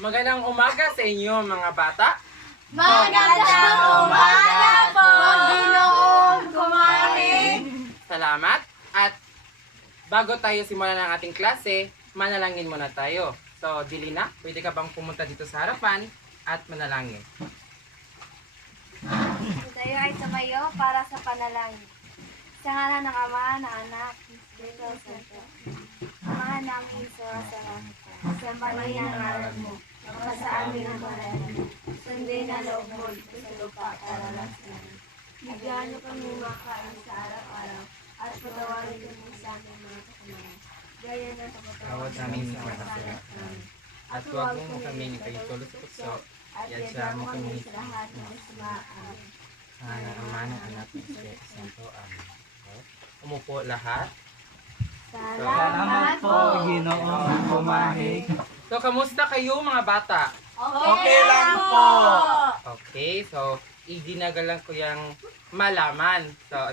Magandang umaga sa inyo mga bata. Magandang umaga po, Ginoong Kumain! Salamat. At bago tayo simulan ng ating klase, manalangin muna tayo. So, Dilina, pwede ka bang pumunta dito sa harapan at manalangin? Tayo ay tumayo para sa panalangin. Sa ngalan ng Ama, ng Anak, ng Espiritu Santo. Amahan namin sa langit. Sambahin ang ngalan mo. Sa amin ang panalangin. Sundin ang loob mo dito sa lupa para lang sa amin. Bigyan niyo kami makain sa araw-araw at patawarin kami sa aming mga kasalanan. Gaya na sa Tawad namin sa mga kasalanan namin. At huwag mo kami ipahintulot sa puso. Yadya mo kami sa lahat ng masama. Amen. sa Ama ng Anak ng Espiritu Santo. Amen. Okay. Umupo lahat. Salamat po, Ginoong Kumain. So, kamusta kayo mga bata? Okay lang po. Okay, so iginagalang ko yung malaman. So,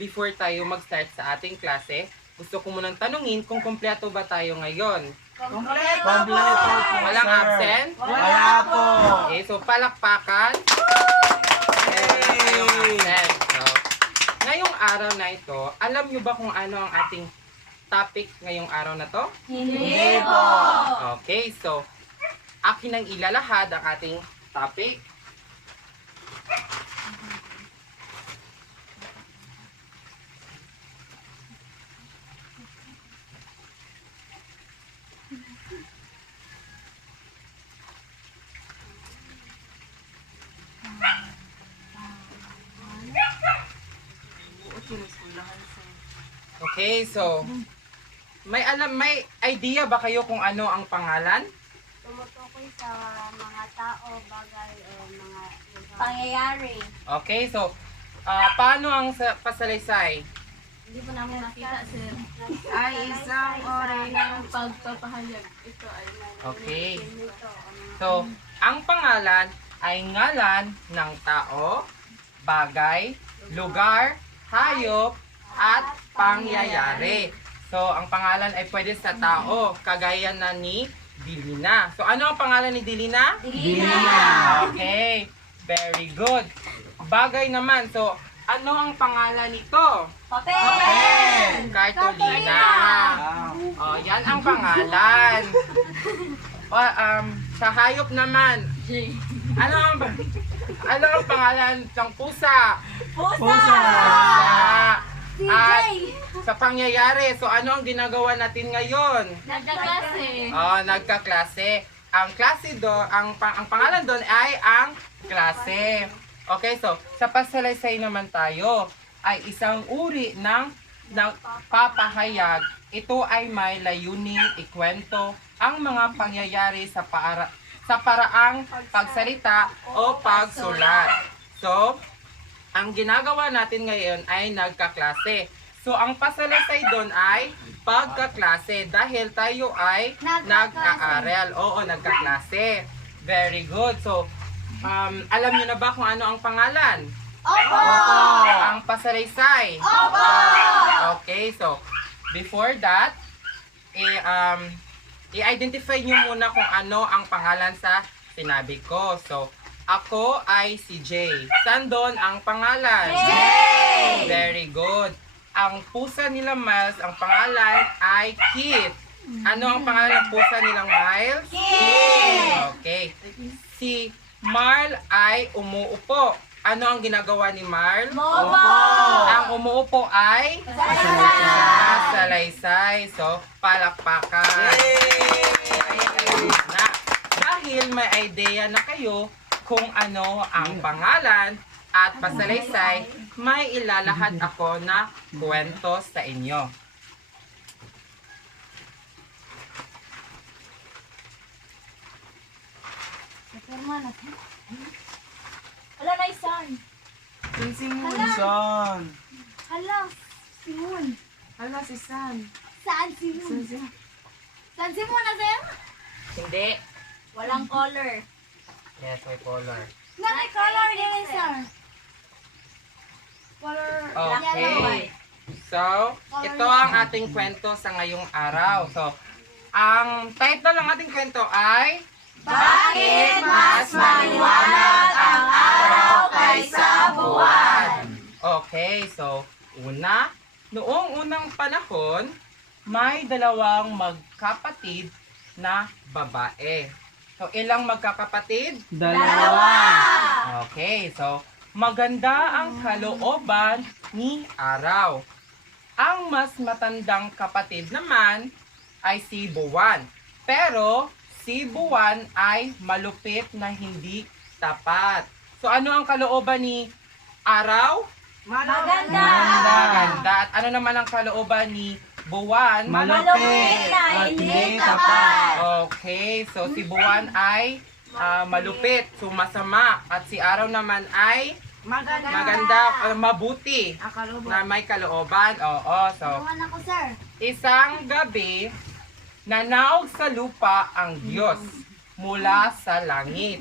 before tayo mag-start sa ating klase, gusto ko munang tanungin kung kumpleto ba tayo ngayon? Kompleto po, Walang sir. absent? Wala po. Okay, so palakpakan. Walang absent. So, ngayong araw na ito, alam nyo ba kung ano ang ating topic ngayong araw na to? Hindi po. Okay, so akin ang ilalahad ang ating topic. Okay, so may idea ba kayo kung ano ang pangalan? Tumutukoy sa mga tao, bagay, o mga pangyayari. Okay, so paano ang pasalaysay? Hindi po namin nakita, sir. Ay isang oray ng pagpapahayag. Ito ay Okay. So, ang pangalan ay ngalan ng tao, bagay, lugar, hayop, at pangyayari. So, ang pangalan ay pwede sa tao, kagaya na ni Dilina. So, ano ang pangalan ni Dilina? Dilina. Okay, very good. Bagay naman, so, ano ang pangalan nito? Papel! Cartolina. Oh, yan ang pangalan. Sa hayop naman, ano ang pangalan ng pusa? Pusa. At sa pangyayari, so ano ang ginagawa natin ngayon? Nagkaklase. Oh, nagkaklase. Ang klase do, ang pangalan doon ay ang klase. Okay, so sa pasalaysay naman tayo ay isang uri ng papahayag. Ito ay may layuning ikwento ang mga pangyayari sa paraang pagsalita o pagsulat. So, ang ginagawa natin ngayon ay nagkaklase. So, ang pasalaysay doon ay pagkaklase dahil tayo ay nag-aaral. Oo, nagkaklase. Very good. So, alam niyo na ba kung ano ang pangalan? Opo! Ang pasalaysay? Opo! Okay, so, before that, i-identify niyo muna kung ano ang pangalan sa sinabi ko. So, ako ay si Jay. Saan doon ang pangalan? Jay! Very good. Ang pusa nila Miles, ang pangalan ay Keith. Ano ang pangalan ng pusa nilang Miles? Keith! Okay. Si Marl ay umuupo. Ano ang ginagawa ni Marl? Mobo! Ang umuupo ay salaysay. So, palakpakan. Na, dahil may idea na kayo kung ano ang pangalan at pasalaysay, may ilalahad ako na kwento sa inyo. Wala na isan. Son. Hala, Simon. Hala si San. Saan Simon? Saan Simon na, sir? Hindi. Walang color. Yes, may color. Naki-color din, sir. Color yellow. Okay. So, ito ang ating kwento sa ngayong araw. So, ang title ng ating kwento ay Bakit mas maliwanag ang araw kaysa buwan? Okay, so noong unang panahon, may dalawang magkapatid na babae. So, ilang magkakapatid? Dalawa. Okay, so maganda ang kalooban ni Araw. Ang mas matandang kapatid naman ay si Buwan. Pero si Buwan ay malupit na hindi tapat. So ano ang kalooban ni Araw? Maganda. Maganda. At ano naman ang kalooban ni Buwan? Malupit at hindi tapat. Okay, so si Buwan ay malupit, so masama. At si Araw naman ay maganda, mabuti, na may kalooban. Oo, so Tuwan ako, sir. isang gabi, nanaog sa lupa ang Diyos mula sa langit.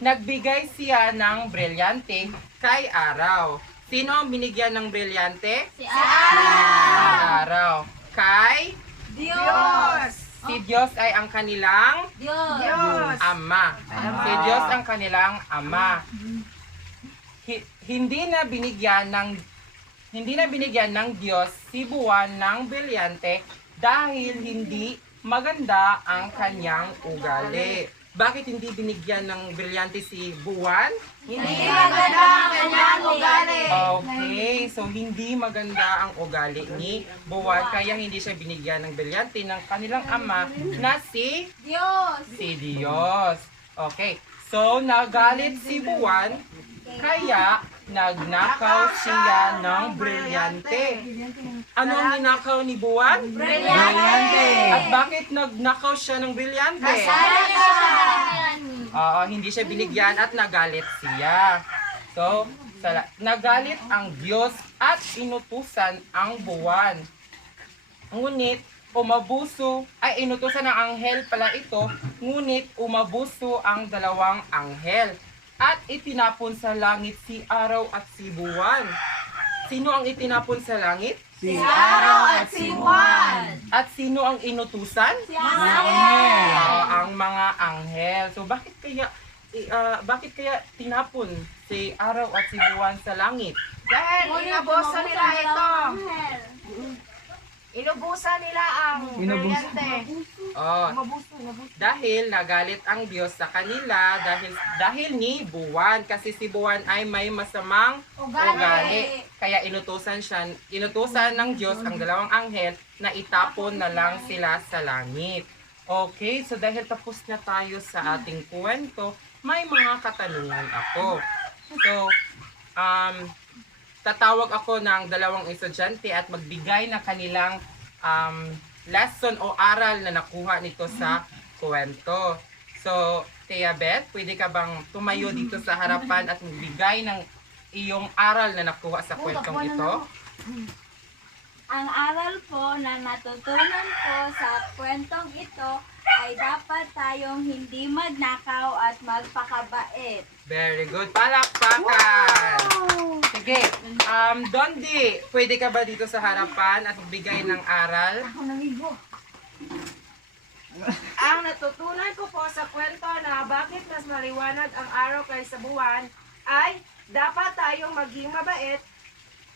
Nagbigay siya ng brilyante kay Araw. Sino ang binigyan ng brilyante? Si Si Araw. Kay Diyos. si Diyos ay ang kanilang Diyos. ama. Si Diyos ang kanilang ama. Hindi na binigyan ng Diyos si Buwan ng brilyante dahil hindi maganda ang kanyang ugali. Bakit hindi binigyan ng brilyante si Buwan? Hindi maganda ang kanyang ugali. Okay, so hindi maganda ang ugali ni Buwan kaya hindi siya binigyan ng brilyante ng kanilang ama na si Diyos. Okay, so nagalit si Buwan kaya nagnakaw siya ng brilyante. Ano ang ninakaw ni Buwan? Brilyante. At bakit nagnakaw siya ng brilyante? Hindi siya binigyan at nagalit siya. So, nagalit ang Diyos at inutusan ang Buwan. Ngunit, inutusan ng anghel pala ito, ngunit umabuso ang dalawang anghel. At itinapon sa langit si Araw at si Buwan. Sino ang itinapon sa langit? Si Araw at si Buwan. At sino ang inutusan? Anghel. Ang mga anghel. So bakit kaya tinapon si Araw at si Buwan sa langit? Dahil inabuso nila ito. Inubusan nila ang brilyante. Dahil nagalit ang Diyos sa kanila dahil ni Buwan kasi si Buwan ay may masamang ugali. Kaya inutusan ng Diyos ang dalawang anghel na itapon na lang sila sa langit. Okay, so dahil tapos na tayo sa ating kwento, may mga katanungan ako. So, tatawag ako ng dalawang estudyante at magbigay ng kanilang lesson o aral na nakuha nito sa kwento. So, Tia Beth, pwede ka bang tumayo dito sa harapan at magbigay ng iyong aral na nakuha sa kwentong ito? Ang aral po na natutunan ko sa kwentong ito ay dapat tayong hindi magnakaw at magpakabait. Very good. Palakpakan! Sige. Dondi, pwede ka ba dito sa harapan at magbigay ng aral? Ang natutunan ko po sa kwento na bakit mas maliwanag ang araw kaysa buwan ay dapat tayong maging mabait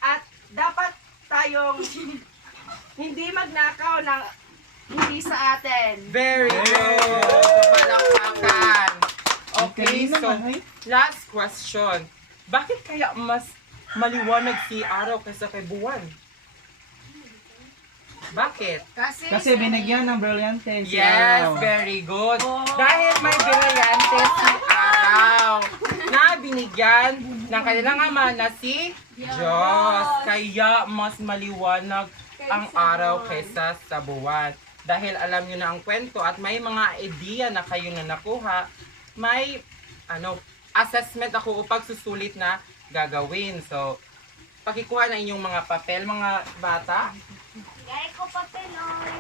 at dapat tayong hindi magnakaw ng hindi sa atin. Very good. Palakpakan. Okay, so last question. Bakit kaya mas maliwanag si araw kaysa kay buwan? Bakit? Kasi binigyan ng brilyante si Yes, Araw. very good. Dahil may brilyante si Araw na binigyan ng kanilang ama na si Diyos. Kaya mas maliwanag ang araw kaysa sa buwan. Dahil alam nyo na ang kwento at may mga idea na kayo na nakuha, may assessment ako o pagsusulit na gagawin. So, pakikuha na inyong mga papel, mga bata. Gaya ko papeloy.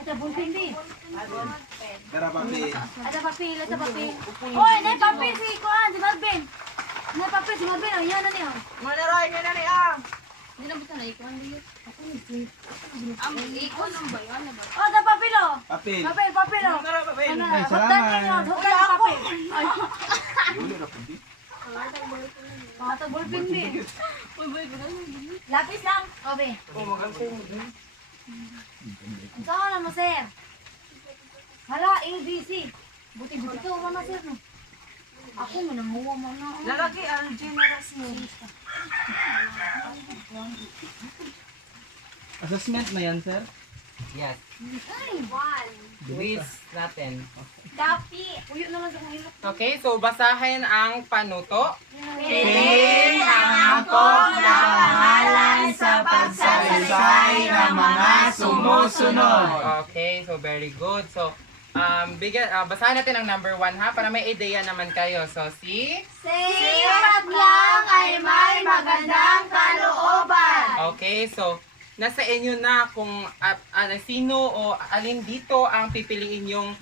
Ada bulpin din. Tara, papi. Ada papel. Hoy, nay papel si Kuan, si Marvin. Nay papel si Marvin, oh, yan na niya. Manaroy nyo na niya. Hindi na buta na ikuan dito. Ang ikuan ang bayan na ba? Oh, da papilo. Papel. Papilo. Ay, Hutan salamat. ninyo, hutan ang papel. Yun, rapid. Mga tagulpin din. Uy, boy, ba na? Lapis lang. Obe. Oh, maganda yung din. Ang saan na mo, sir? Hala, ABC. Buti-buti to, mama, sir, no? Ako, mananguwa mo na. Lalaki ang generous mo. Assessment na yan, sir? Yes. Ay, one. Quiz natin. Dapi. Uyo naman sa kong ilok. Okay, so basahin ang panuto. Piliin ang angkop na pangalan sa pagsalaysay ng mga sumusunod. Okay, so very good. So, basahin natin ang number 1 ha, para may idea naman kayo. So, Sirat lang ay may magandang kalooban. Okay, so nasa inyo na kung sino o alin dito ang pipiliin yung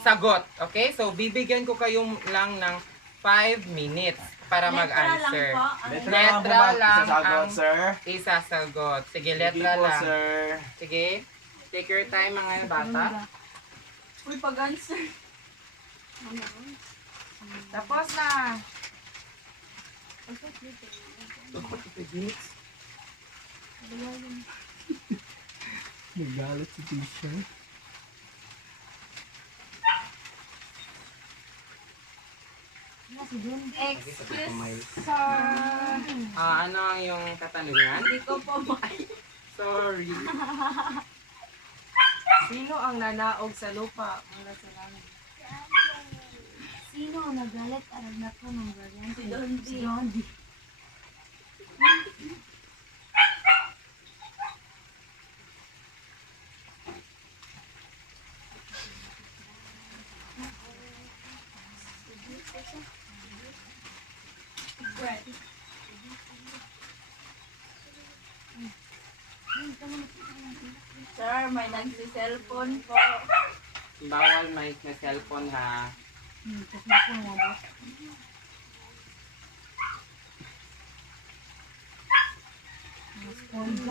sagot. Okay, so bibigyan ko kayong lang ng 5 minutes para mag-answer. Letra lang Sasagot, ang sir. isasagot. Sige, Sige letra po, lang. sir. Sige, take your time mga bata. Uy, pag-answer. Tapos na. Nagalit si teacher. Ano ang yung katanungan? Hindi ko po may. Sorry. Sino ang nanaog sa lupa mula sa langit? Sino ang nagalit at nagnako ng brilyante? Si Dondi. Si Dondi. Sir, may nagsi-cellphone po. Bawal may cellphone ha. Spoiled.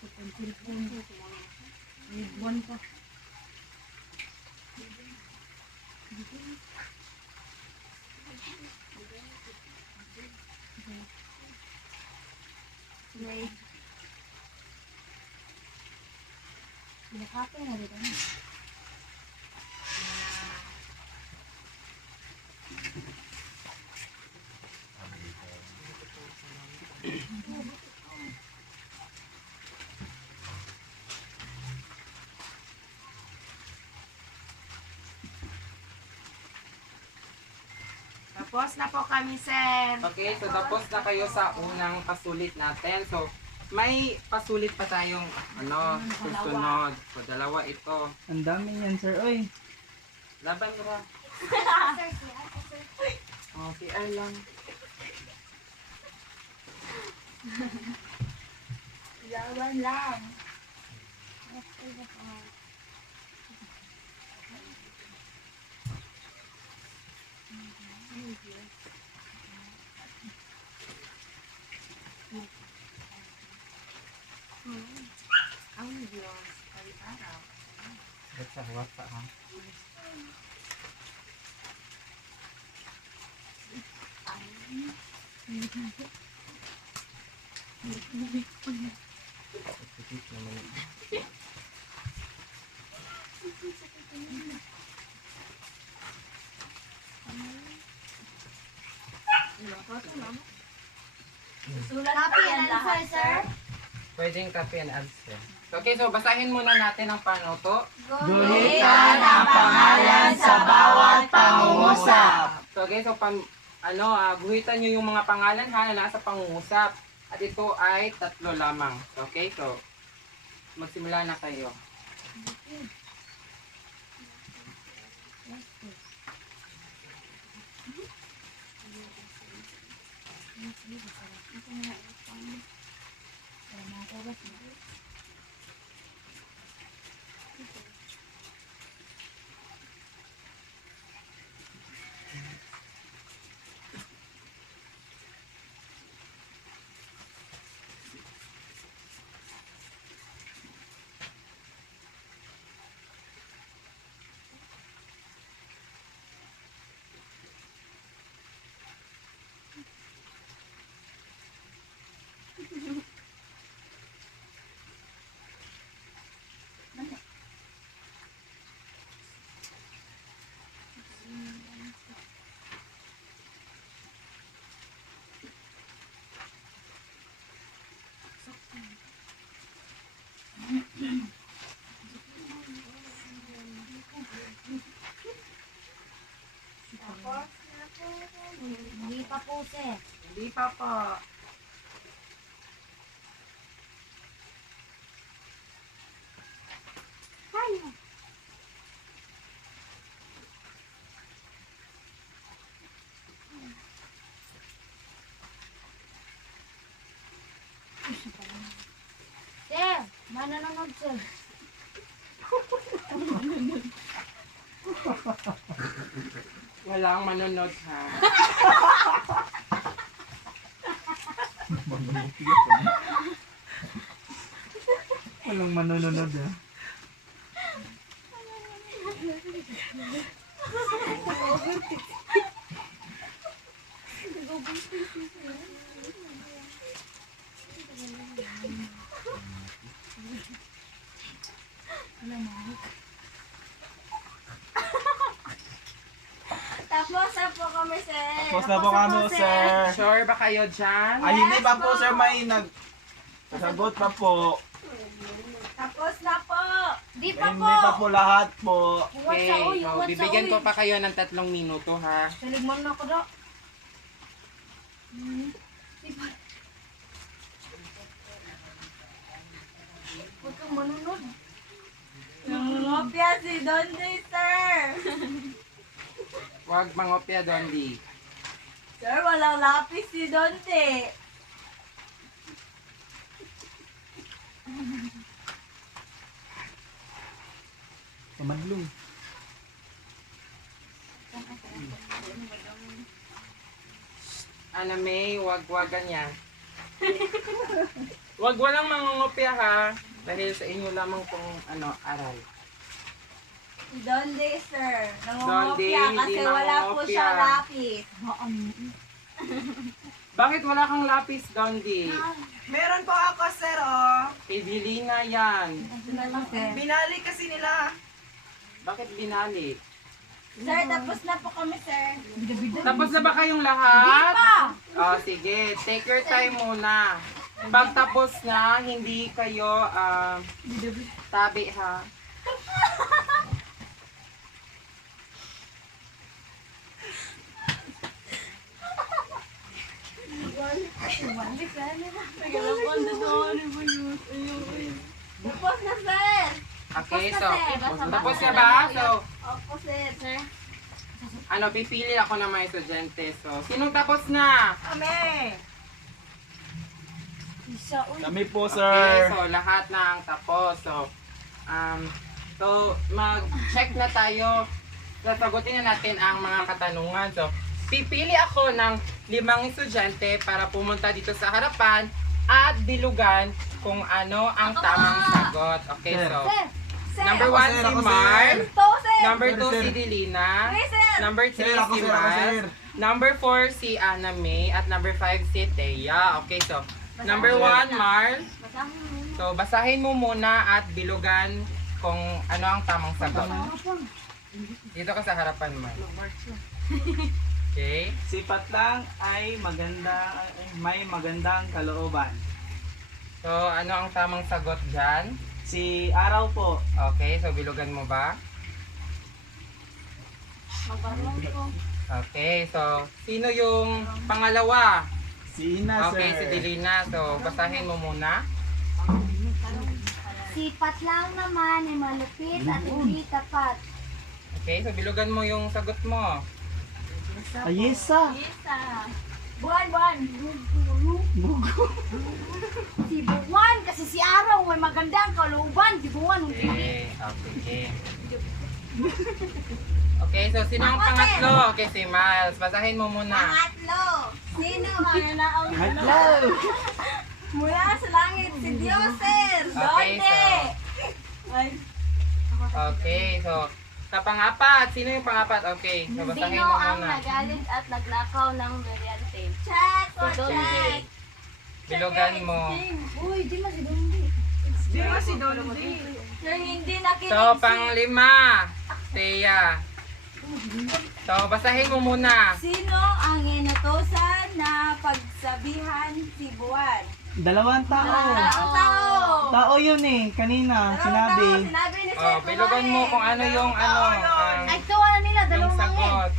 Super cellphone. Ribbon pa. May Pinakape na dito. Tapos na po kami, sir. Okay, so tapos na kayo sa unang pasulit natin. So, may pasulit pa tayong susunod. So, dalawa ito. Ang dami yan, sir. Oy. Laban ko ba? Oh, CR lang. Laban lang. Ang Diyos ay araw. Ba't sa huwag pa ha? sulat Copy yan and lahat, answer, sir. Pwedeng copy and answer. Okay, so basahin muna natin ang panuto. Guhitan ang pangalan sa bawat pangungusap. So, okay, so guhitan nyo yung mga pangalan ha na nasa pangungusap. At ito ay 3 lamang. Okay, so magsimula na kayo. sir. Hindi pa po. Sir, mananonood sir. Walang manunod ha. Walang manunod ah. Tapos na po kami sir. Tapos na po kami, sir. Sure ba kayo dyan? Ay, hindi pa po, sir. May sagot pa po. Tapos na po. Di Ay, pa po. hindi pa po lahat po. Okay, so, bibigyan ko pa kayo ng 3 minuto ha. Saligman na ako daw. Huwag kang manunod. Nangungopia si Donde, sir. Huwag mangopya, Dondi. Sir, walang lapis si Donde. Pamadlong. Ana May, wag ganyan. Wag walang mangungopya ha. Dahil sa inyo lamang pong aral. Si Donde, sir. Donde, Nangungopia kasi hindi wala po mangungopia. siya lapis. Bakit wala kang lapis, Dondi? Meron po ako, sir, oh. Evelina yan. Binali kasi nila. Bakit binali? Sir, tapos na po kami, sir. Tapos na ba kayong lahat? Oh, sige. Take your time muna. Pag tapos na, hindi kayo tabi ha. Tapos na, sir. Okay, so, Tapos na, tapos na ba? So, Opo, sir. pipili ako ng mga estudyante. So, sinong tapos na? Kami. Kami po, Okay, sir. so lahat na ang tapos. So mag-check na tayo. Sasagutin na natin ang mga katanungan. So, pipili ako ng 5 estudyante para pumunta dito sa harapan at bilugan kung ano ang tamang sagot. Okay, Sir. so Sir, number Ako, 1 sir, si ako, sir. Marl. Ito, sir. Number Sir, 2 sir. si Delina. Okay, sir. Number 3 Sir, ako, si sir, ako, Miles. sir. Number 4 si Anna May. At number 5 si Thea. Okay, so number 1, Marl. So, basahin mo muna at bilugan kung ano ang tamang sagot. Dito ka sa harapan, Marl. Okay. Sipat lang ay may magandang kalooban. So, ano ang tamang sagot dyan? Si Araw po. Okay, so bilugan mo ba? Okay, so sino yung pangalawa? Si Ina, Okay, sir. si Delina. So, basahin mo muna. sipat lang naman ay malupit at hindi tapat. Okay, so bilugan mo yung sagot mo. Ayesa. Isa. Buwan. Si Buwan, kasi si Araw may magandang kalooban. Si Buwan, Okay, okay. Okay, so sino ang pangatlo? Okay, si Miles. Basahin mo muna. Pangatlo. Sino ang naong Hello. mula sa langit si Diyos, sir? Okay, Donde? Ay, Okay, so sa pang-apat, sino yung pang-apat? Okay, so basahin Sino mo ang muna. nagalit at nagnakaw ng brilyante? check po, Donde. check. Bilugan mo. Uy, di mo si Dondi. Di ba si Dolly? Sir, hindi nakinig So, pang-5, Thea. So, basahin mo muna. Sino ang inutosan na pagsabihan si Buwan? Dalawang tao. Dalawang tao. Tao yun eh. Kanina, Dalawang sinabi. tao, sinabi ni Sir Oh, bilugan mo kung ano yung Ay, tuwa na nila, yung dalawang mangin. sagot.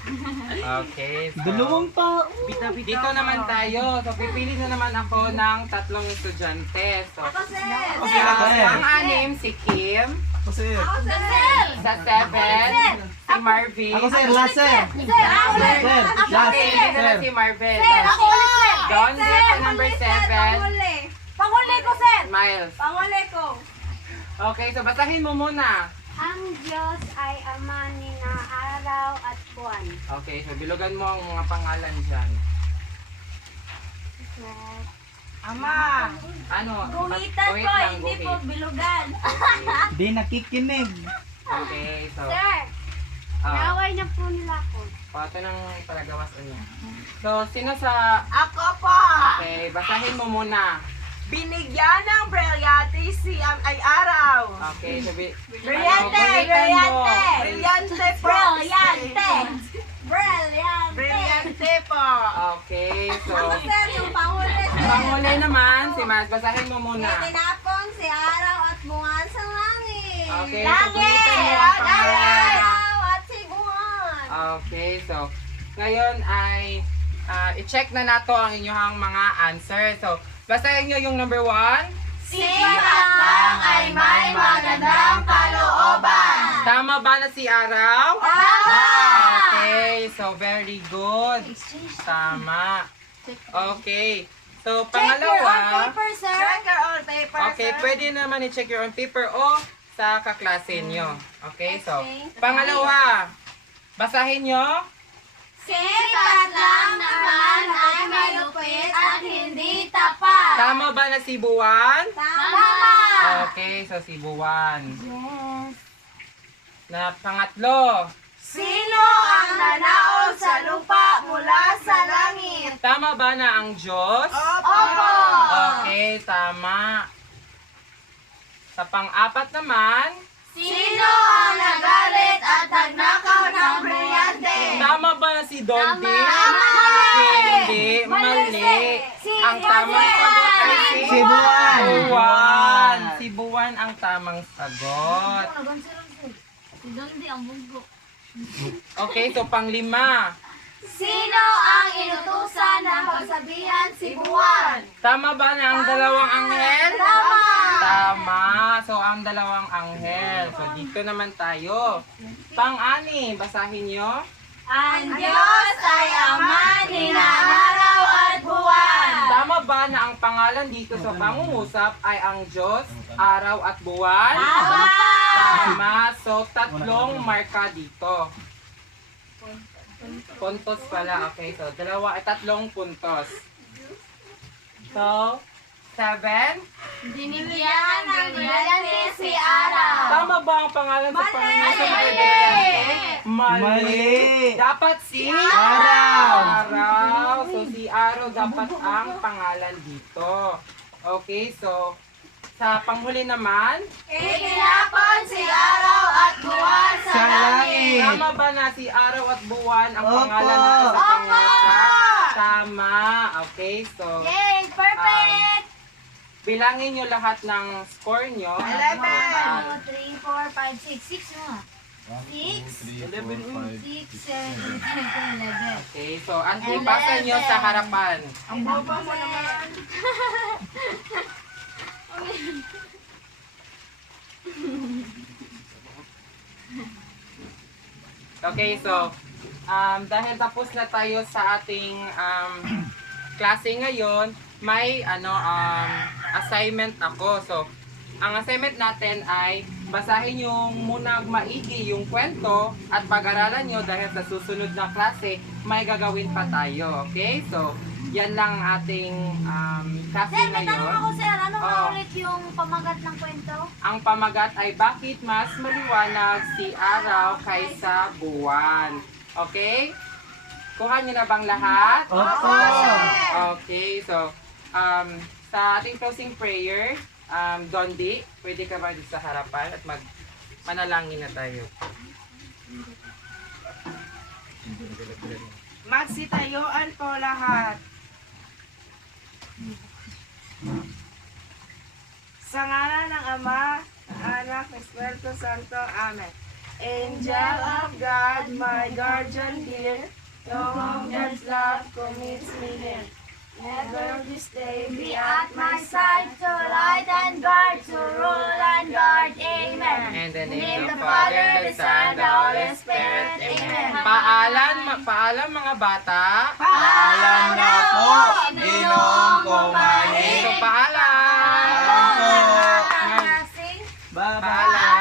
Okay, so Dalawang pa. dito naman tayo. So pipili na naman ako ng 3 estudyante. So ang anim si Kim, Ako sir. sa 7 si Marvin. Ako sir, last sir. Sir, last. Okay, dito na si Marvin. Don, sa number 7, Panguli ko, sir! Miles. Panguli ko! Okay, so basahin mo muna. Ang Diyos ay ama ni na araw at buwan. Okay, so bilugan mo ang mga pangalan dyan. Ama! Ano? Guhitan Wait ko, lang, hindi guhit. po bilugan. Di nakikinig. Okay, so Sir, naway na po nila ako. pato ng palagawas niya. So, sino sa... Ako po! Okay, basahin mo muna. Binigyan ng brilyante si ay araw. Okay, so Brilyante! guhitan mo. Brilyante po! Brilyante! Brilyante! Brilyante po! Okay, so... Sir, yung panguli, sir. Panguli naman, si Mas, basahin mo muna. Tinapon si araw at bungan sa langit. Okay, so guhitan mo ang pangalan. Araw at si bungan. Okay, so ngayon ay i-check na nato ang inyong mga answer. So, basahin nyo yung number 1. Sipat lang ay may magandang kalooban. Tama ba na si Araw? Tama! Okay, so very good. Tama. Okay. So, pangalawa. paper, sir. Check your own paper, Okay, sir. pwede naman i-check your own paper o sa kaklase nyo. Okay, so, pangalawa. Basahin nyo. Sipat lang naman ay malupit at hindi tapat. Tama ba na si Buwan? Tama! Okay, so si Buwan. Yes. Na pangatlo. Sino ang nanaog sa lupa mula sa langit? Tama ba na ang Diyos? Opo! Okay, tama. Sa pang-apat naman, Sino ang nagalit at nagnakaw ng brilyante? tama ba na si Dondi? Tama! Hindi, mali. Ang tamang sagot ay si Si Buwan. Buwan. Si Buwan ang tamang sagot. Okay, so pang-5. Sino ang inutusan ng pagsabihan si Buwan? Tama ba na ang dalawang anghel? Tama! Tama. So, ang dalawang anghel. So, dito naman tayo. Pang-ani, basahin nyo. Ang Diyos ay ama ni na araw at buwan. Tama ba na ang pangalan dito sa pangungusap ay ang Diyos, araw at buwan? Tama! Tama. So, 3 marka dito. Puntos pala. Okay, so 3 puntos. So, 7. Dinibigyan ng brilyante si araw. Tama ba ang pangalan sa pangungusap ay Mali! Brilyante? Mali. Mali. Dapat si Araw. Araw. So, si Araw dapat ang pangalan dito. Okay, so, sa panghuli naman, Itinapon si araw at buwan sa Sa langit. langit. tama ba na si Araw at Buwan ang Opo. pangalan dito sa pangungusap? Tama. Okay, so, Yay! Perfect! bilangin nyo lahat ng score nyo. 1, 2, 3, 4, 5, 6. 6 mo. 6, 6, 7, 8, 9, 10, 11. Okay, so, ipasa nyo sa harapan. Ang boba mo naman. Okay, so, dahil tapos na tayo sa ating klase ngayon, may assignment ako. So, ang assignment natin ay basahin yung muna maigi yung kwento at pag-aralan nyo dahil sa susunod na klase, may gagawin pa tayo. Okay? So, yan lang ating klase Sir, may tanong ako, ngayon. sir. Ano nga Oh. ulit yung pamagat ng kwento? Ang pamagat ay bakit mas maliwanag si araw kaysa buwan. Okay? Kuha nyo na bang lahat? Opo. Okay, so sa ating closing prayer, Dondi, pwede ka ba dito sa harapan at manalangin na tayo. Magsitayuan po lahat. Sa ngalan ng Ama, ng Anak, ng Espiritu Santo. Amen. Angel of God, my guardian dear, to whom God's love commits me near. Never this day be at my side, to light and guard, to rule and guard. Amen. And the name name of of the the Father, Father, the Son, the Holy Spirit. Amen. Paalam mga bata. Alam na po, Ginoong Kumain. So paalam. Alam po. Mga kasing Bye-bye. Paalam.